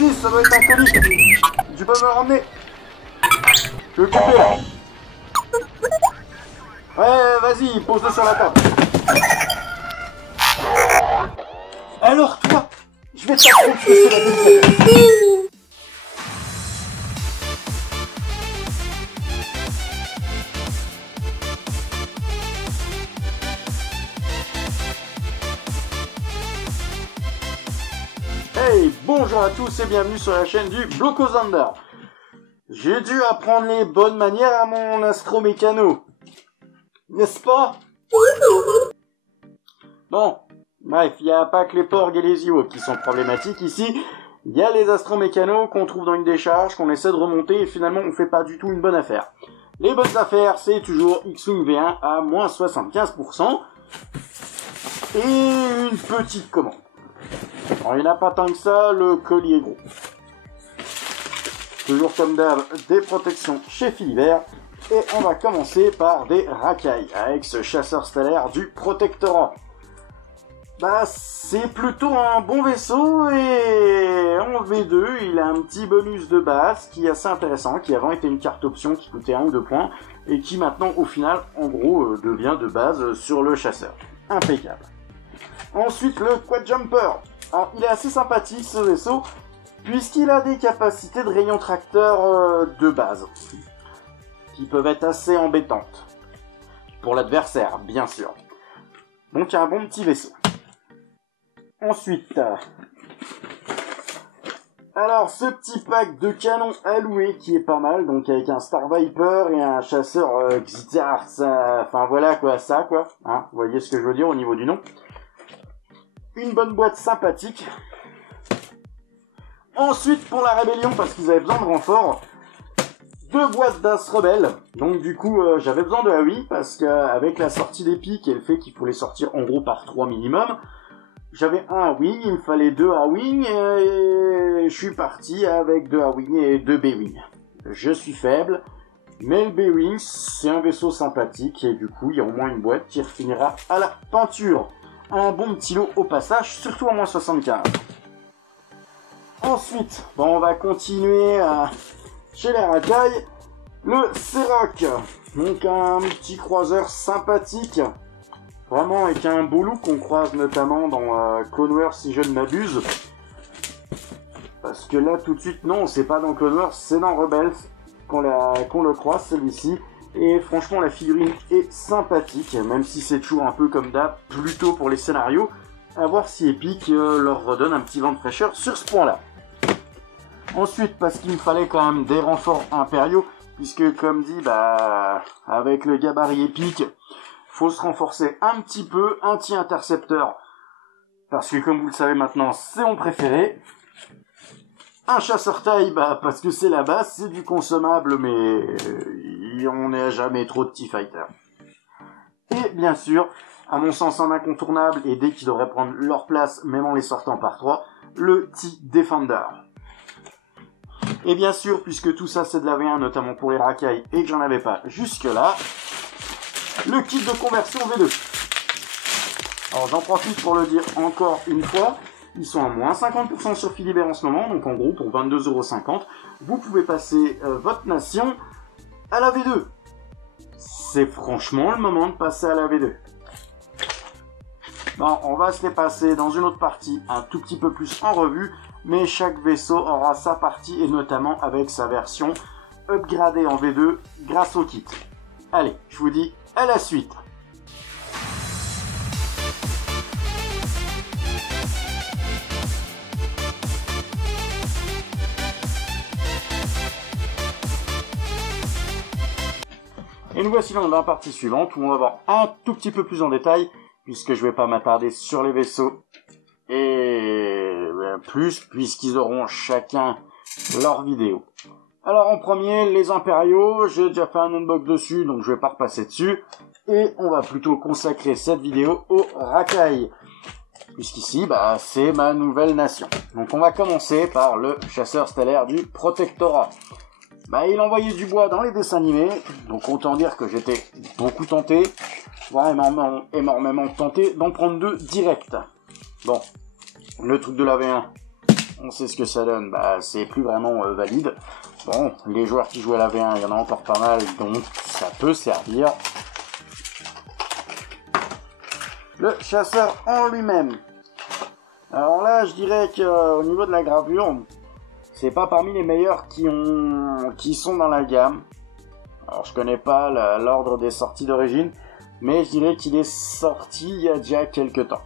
ici, ça doit être un colis. Tu peux me le ramener? Je vais couper là. Ouais, vas-y, pose-le sur la table. Alors toi, je vais t'apprendre ce que c'est la délicatesse. Hey, bonjour à tous et bienvenue sur la chaîne du Blocosander. J'ai dû apprendre les bonnes manières à mon astromécano. N'est-ce pas? Bon, bref, il n'y a pas que les porgs et les iots qui sont problématiques ici. Il y a les astromécanos qu'on trouve dans une décharge, qu'on essaie de remonter et finalement on fait pas du tout une bonne affaire. Les bonnes affaires, c'est toujours X-Wing V1 à moins 75% et une petite commande. Alors, il n'y en a pas tant que ça, le colis est gros. Toujours comme d'hab, des protections chez Philibert. Et on va commencer par des racailles, avec ce chasseur stellaire du protectorat. Bah, c'est plutôt un bon vaisseau, et en V2, il a un petit bonus de base qui est assez intéressant, qui avant était une carte option qui coûtait 1 ou 2 points, et qui maintenant, au final, en gros, devient de base sur le chasseur. Impeccable. Ensuite, le Quad Jumper. Alors, il est assez sympathique ce vaisseau, puisqu'il a des capacités de rayon tracteur de base, qui peuvent être assez embêtantes. Pour l'adversaire, bien sûr. Donc, un bon petit vaisseau. Ensuite, alors, ce petit pack de canons alloués qui est pas mal, donc avec un Star Viper et un chasseur Xitar, enfin voilà quoi, ça quoi, hein, vous voyez ce que je veux dire au niveau du nom. Une bonne boîte sympathique. Ensuite, pour la rébellion, parce qu'ils avaient besoin de renfort, 2 boîtes d'As Rebelle. Donc du coup, j'avais besoin de AOI, parce qu'avec la sortie d'Epic et le fait qu'il faut les sortir en gros par 3 minimum, j'avais un A-Wing, il me fallait 2 A-Wing, et je suis parti avec 2 A-Wing et 2 B-Wing. Je suis faible, mais le B-Wing, c'est un vaisseau sympathique, et du coup, il y a au moins une boîte qui refinira à la peinture. Un bon petit lot au passage, surtout en moins 75. Ensuite, bon, on va continuer chez les racailles. Le Seroc, donc un petit croiseur sympathique, vraiment avec un beau look qu'on croise notamment dans Clone Wars si je ne m'abuse. Parce que là tout de suite, non, c'est pas dans Clone Wars, c'est dans Rebels qu'on le croise celui-ci. Et franchement, la figurine est sympathique, même si c'est toujours un peu comme d'hab, plutôt pour les scénarios. À voir si Epic leur redonne un petit vent de fraîcheur sur ce point-là. Ensuite, parce qu'il me fallait quand même des renforts impériaux, puisque comme dit, bah, avec le gabarit Epic, faut se renforcer un petit peu, anti-intercepteur. Parce que comme vous le savez maintenant, c'est mon préféré. Un chasseur taille, bah, parce que c'est la base, c'est du consommable, mais on n'est jamais trop de T-Fighter. Et bien sûr, à mon sens un incontournable, et dès qu'ils devraient prendre leur place, même en les sortant par 3, le T-Defender. Et bien sûr, puisque tout ça c'est de la V1, notamment pour les racailles, et que j'en avais pas jusque-là, le kit de conversion V2. Alors j'en profite pour le dire encore une fois, ils sont à moins 50% sur Philibert en ce moment, donc en gros pour 22,50 €, vous pouvez passer votre nation à la V2. C'est franchement le moment de passer à la V2. Bon, on va se les passer dans une autre partie un tout petit peu plus en revue, mais chaque vaisseau aura sa partie et notamment avec sa version upgradée en V2 grâce au kit. Allez, je vous dis à la suite. Et nous voici dans la partie suivante où on va voir un tout petit peu plus en détail, puisque je vais pas m'attarder sur les vaisseaux, et plus, puisqu'ils auront chacun leur vidéo. Alors en premier, les impériaux, j'ai déjà fait un unbox dessus, donc je vais pas repasser dessus, et on va plutôt consacrer cette vidéo aux racailles, puisqu'ici, bah, c'est ma nouvelle nation. Donc on va commencer par le chasseur stellaire du protectorat. Bah, il envoyait du bois dans les dessins animés, donc autant dire que j'étais beaucoup tenté, voire énormément tenté d'en prendre 2 direct. Bon, le truc de la V1, on sait ce que ça donne, bah c'est plus vraiment valide. Bon, les joueurs qui jouent à la V1, il y en a encore pas mal, donc ça peut servir. Le chasseur en lui-même. Alors là, je dirais qu'au niveau de la gravure, c'est pas parmi les meilleurs qui sont dans la gamme. Alors je connais pas l'ordre des sorties d'origine, mais je dirais qu'il est sorti il y a déjà quelques temps.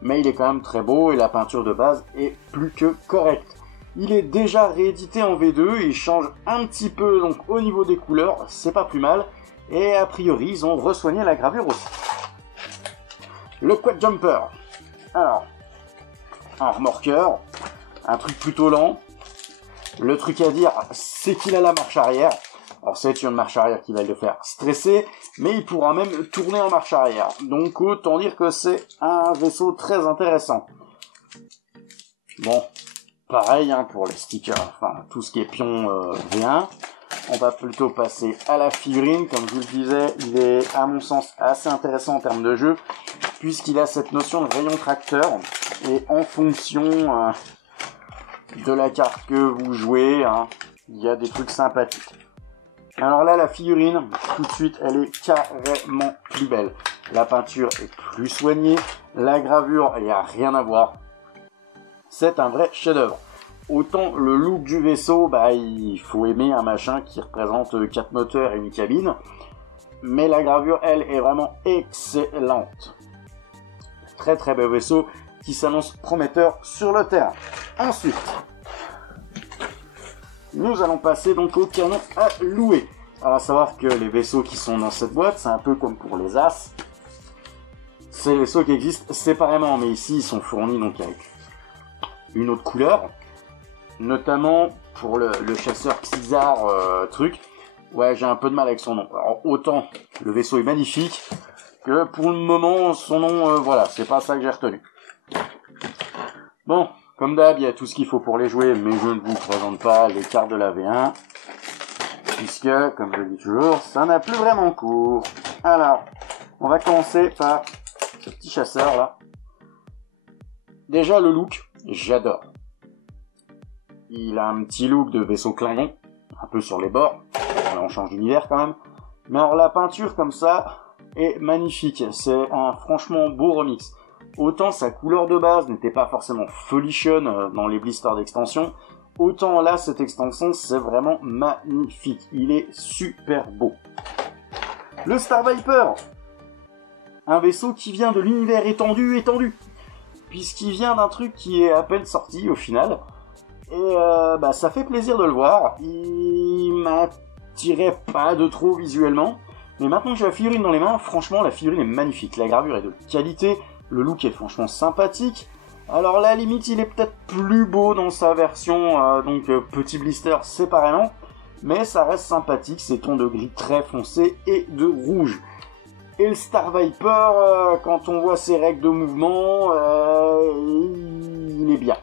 Mais il est quand même très beau et la peinture de base est plus que correcte. Il est déjà réédité en V2, il change un petit peu donc au niveau des couleurs, c'est pas plus mal. Et a priori, ils ont resoigné la gravure aussi. Le Quad Jumper. Alors, un remorqueur, un truc plutôt lent. Le truc à dire, c'est qu'il a la marche arrière. Alors c'est une marche arrière qui va le faire stresser, mais il pourra même tourner en marche arrière. Donc autant dire que c'est un vaisseau très intéressant. Bon, pareil hein, pour les stickers, enfin tout ce qui est pion V1. On va plutôt passer à la figurine. Comme je vous le disais, il est à mon sens assez intéressant en termes de jeu, puisqu'il a cette notion de rayon tracteur, et en fonction de la carte que vous jouez, hein, il y a des trucs sympathiques. Alors là, la figurine, tout de suite, elle est carrément plus belle. La peinture est plus soignée, la gravure, il n'y a rien à voir. C'est un vrai chef-d'œuvre. Autant le look du vaisseau, bah il faut aimer un machin qui représente 4 moteurs et une cabine. Mais la gravure, elle, est vraiment excellente. Très très beau vaisseau qui s'annonce prometteur sur le terrain. Ensuite, nous allons passer donc au canon à louer. Alors à savoir que les vaisseaux qui sont dans cette boîte, c'est un peu comme pour les As. C'est les vaisseaux qui existent séparément, mais ici ils sont fournis donc avec une autre couleur. Notamment pour le chasseur Xizar truc. Ouais, j'ai un peu de mal avec son nom. Alors autant le vaisseau est magnifique, que pour le moment son nom, voilà, c'est pas ça que j'ai retenu. Bon, comme d'hab, il y a tout ce qu'il faut pour les jouer, mais je ne vous présente pas les cartes de la V1, puisque, comme je le dis toujours, ça n'a plus vraiment cours. Alors, on va commencer par ce petit chasseur là. Déjà le look, j'adore. Il a un petit look de vaisseau Klingon, un peu sur les bords. Alors, on change d'univers quand même. Mais alors la peinture comme ça est magnifique. C'est un franchement beau remix. Autant sa couleur de base n'était pas forcément folichonne dans les blisters d'extension, autant là cette extension c'est vraiment magnifique. Il est super beau. Le Star Viper, un vaisseau qui vient de l'univers étendu, puisqu'il vient d'un truc qui est à peine sorti au final. Et bah, ça fait plaisir de le voir. Il m'attirait pas de trop visuellement, mais maintenant que j'ai la figurine dans les mains, franchement la figurine est magnifique. La gravure est de qualité, le look est franchement sympathique. Alors là, limite, il est peut-être plus beau dans sa version petit blister séparément, mais ça reste sympathique, ces tons de gris très foncé et de rouge. Et le Star Viper, quand on voit ses règles de mouvement, il est bien.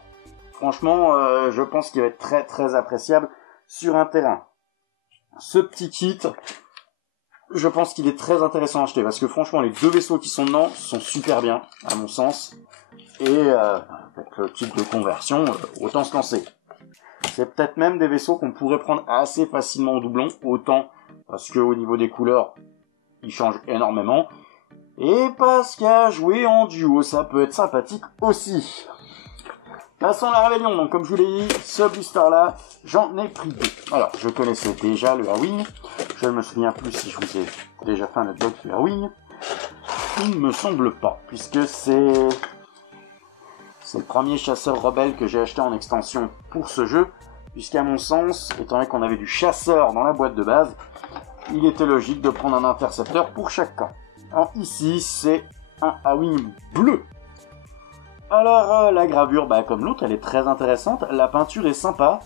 Franchement, je pense qu'il va être très très appréciable sur un terrain. Ce petit kit, je pense qu'il est très intéressant à acheter, parce que franchement, les deux vaisseaux qui sont dedans sont super bien, à mon sens. Et avec le kit de conversion, autant se lancer. C'est peut-être même des vaisseaux qu'on pourrait prendre assez facilement en doublon, autant parce qu'au niveau des couleurs, ils changent énormément. Et parce qu'à jouer en duo, ça peut être sympathique aussi. Passons à la rébellion, donc comme je vous l'ai dit, ce blister là, j'en ai pris deux. Alors, je connaissais déjà le Airwing, je ne me souviens plus si je vous ai déjà fait un unbox du Airwing. Il ne me semble pas, puisque c'est le premier chasseur rebelle que j'ai acheté en extension pour ce jeu, puisqu'à mon sens, étant donné qu'on avait du chasseur dans la boîte de base, il était logique de prendre un intercepteur pour chaque camp. Alors ici, c'est un Airwing bleu. Alors la gravure, bah, comme l'autre, elle est très intéressante, la peinture est sympa.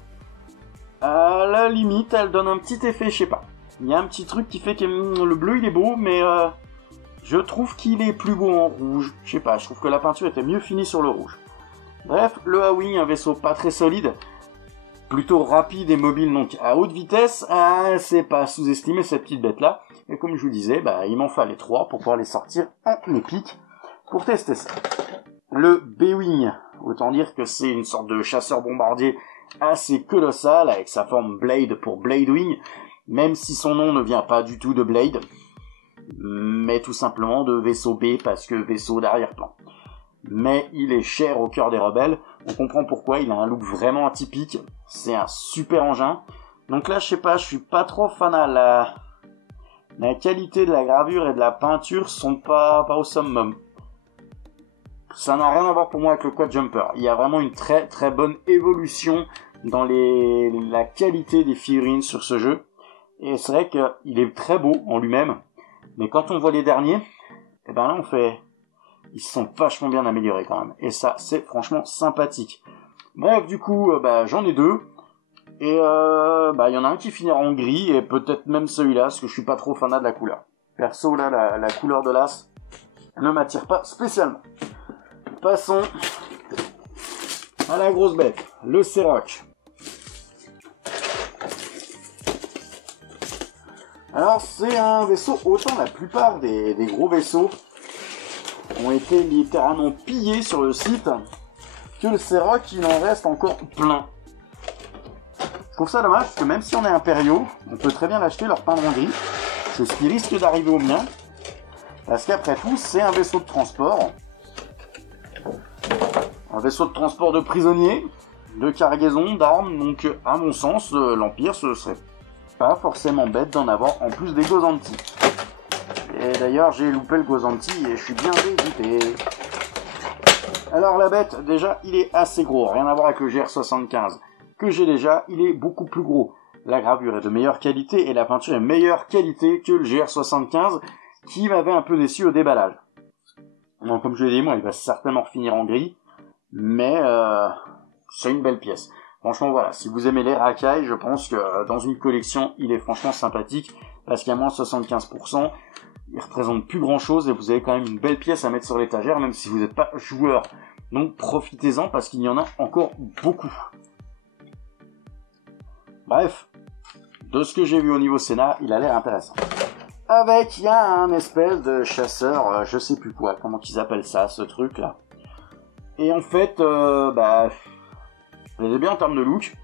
À la limite, elle donne un petit effet, je sais pas. Il y a un petit truc qui fait que le bleu il est beau, mais je trouve qu'il est plus beau en rouge. Je sais pas, je trouve que la peinture était mieux finie sur le rouge. Bref, le Airwing, un vaisseau pas très solide, plutôt rapide et mobile, donc à haute vitesse, c'est pas sous-estimer cette petite bête là. Et comme je vous disais, bah, il m'en fallait 3 pour pouvoir les sortir en épique pour tester ça. Le B-Wing Autant dire que c'est une sorte de chasseur bombardier assez colossal, avec sa forme Blade pour Bladewing, même si son nom ne vient pas du tout de Blade, mais tout simplement de vaisseau B, parce que vaisseau d'arrière-plan. Mais il est cher au cœur des rebelles, on comprend pourquoi, il a un look vraiment atypique, c'est un super engin. Donc là, je sais pas, je suis pas trop fan à la qualité de la gravure et de la peinture sont pas au summum. Ça n'a rien à voir pour moi avec le Quad Jumper. Il y a vraiment une très très bonne évolution dans la qualité des figurines sur ce jeu. Et c'est vrai qu'il est très beau en lui-même, mais quand on voit les derniers, eh ben là on fait... Ils se sont vachement bien améliorés quand même. Et ça, c'est franchement sympathique. Bref, du coup, j'en ai deux. Et il y en a un qui finira en gris, et peut-être même celui-là, parce que je suis pas trop fanat de la couleur. Perso, là, la couleur de l'as ne m'attire pas spécialement. Passons à la grosse bête, le Serok. Alors, c'est un vaisseau, autant la plupart des gros vaisseaux ont été littéralement pillés sur le site, que le Serok, il en reste encore plein. Je trouve ça dommage, parce que même si on est impériaux, on peut très bien l'acheter, leur peindre en gris. C'est ce qui risque d'arriver au mien, parce qu'après tout, c'est un vaisseau de transport. Un vaisseau de transport de prisonniers, de cargaison, d'armes, donc à mon sens, l'Empire, ce serait pas forcément bête d'en avoir en plus des Gozanti. Et d'ailleurs, j'ai loupé le Gozanti et je suis bien dégoûté. Alors la bête, déjà, il est assez gros, rien à voir avec le GR75 que j'ai déjà, il est beaucoup plus gros. La gravure est de meilleure qualité et la peinture est meilleure qualité que le GR75 qui m'avait un peu déçu au déballage. Donc comme je l'ai dit, moi, il va certainement finir en gris, mais c'est une belle pièce. Franchement, voilà, si vous aimez les racailles, je pense que dans une collection, il est franchement sympathique, parce qu'à moins 75%, il représente plus grand chose et vous avez quand même une belle pièce à mettre sur l'étagère, même si vous n'êtes pas joueur. Donc profitez-en parce qu'il y en a encore beaucoup. Bref, de ce que j'ai vu au niveau Sénat, il a l'air intéressant. Avec, il y a un espèce de chasseur, je sais plus quoi, comment qu'ils appellent ça, ce truc là. Et en fait, il est bien en termes de look,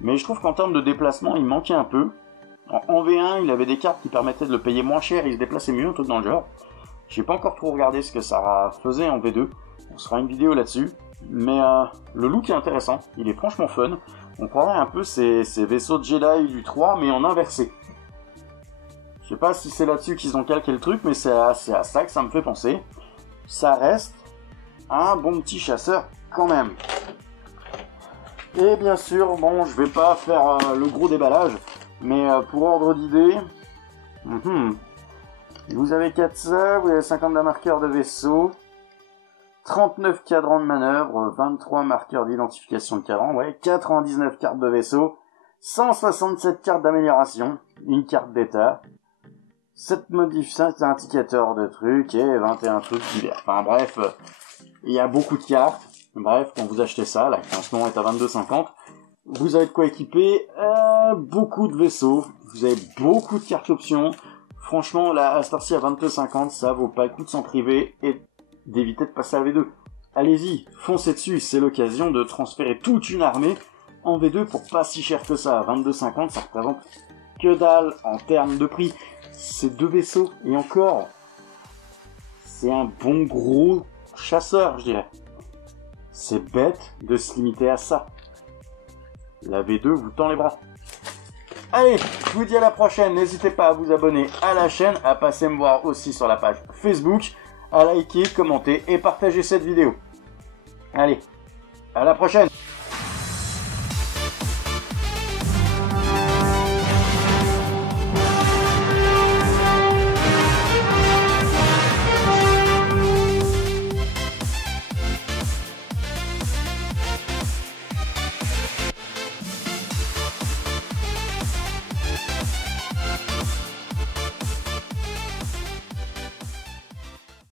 mais je trouve qu'en termes de déplacement, il manquait un peu. En V1, il avait des cartes qui permettaient de le payer moins cher, il se déplaçait mieux, un truc dans le genre. J'ai pas encore trop regardé ce que ça faisait en V2, on se fera une vidéo là-dessus. Mais le look est intéressant, il est franchement fun. On croirait un peu ces vaisseaux de Jedi du 3, mais en inversé. Je sais pas si c'est là-dessus qu'ils ont calqué le truc, mais c'est à ça que ça me fait penser. Ça reste un bon petit chasseur quand même. Et bien sûr, bon, je vais pas faire le gros déballage, mais pour ordre d'idée, vous avez 4 ça, vous avez 52 marqueurs de vaisseau, 39 cadrans de manœuvre, 23 marqueurs d'identification de cadran, 99 cartes de vaisseau, 167 cartes d'amélioration, une carte d'état, 7 indicateurs de trucs et 21 trucs divers. Enfin bref, il y a beaucoup de cartes. Bref, quand vous achetez ça, là, qui en ce moment est à 22,50, vous avez de quoi équiper beaucoup de vaisseaux, vous avez beaucoup de cartes options. Franchement, la Astarcy à 22,50, ça vaut pas le coup de s'en priver et d'éviter de passer à V2. Allez-y, foncez dessus, c'est l'occasion de transférer toute une armée en V2 pour pas si cher que ça. À 22,50, ça représente que dalle en termes de prix. C'est 2 vaisseaux, et encore, c'est un bon gros chasseur, je dirais. C'est bête de se limiter à ça. La V2 vous tend les bras. Allez, je vous dis à la prochaine. N'hésitez pas à vous abonner à la chaîne, à passer me voir aussi sur la page Facebook, à liker, commenter et partager cette vidéo. Allez, à la prochaine.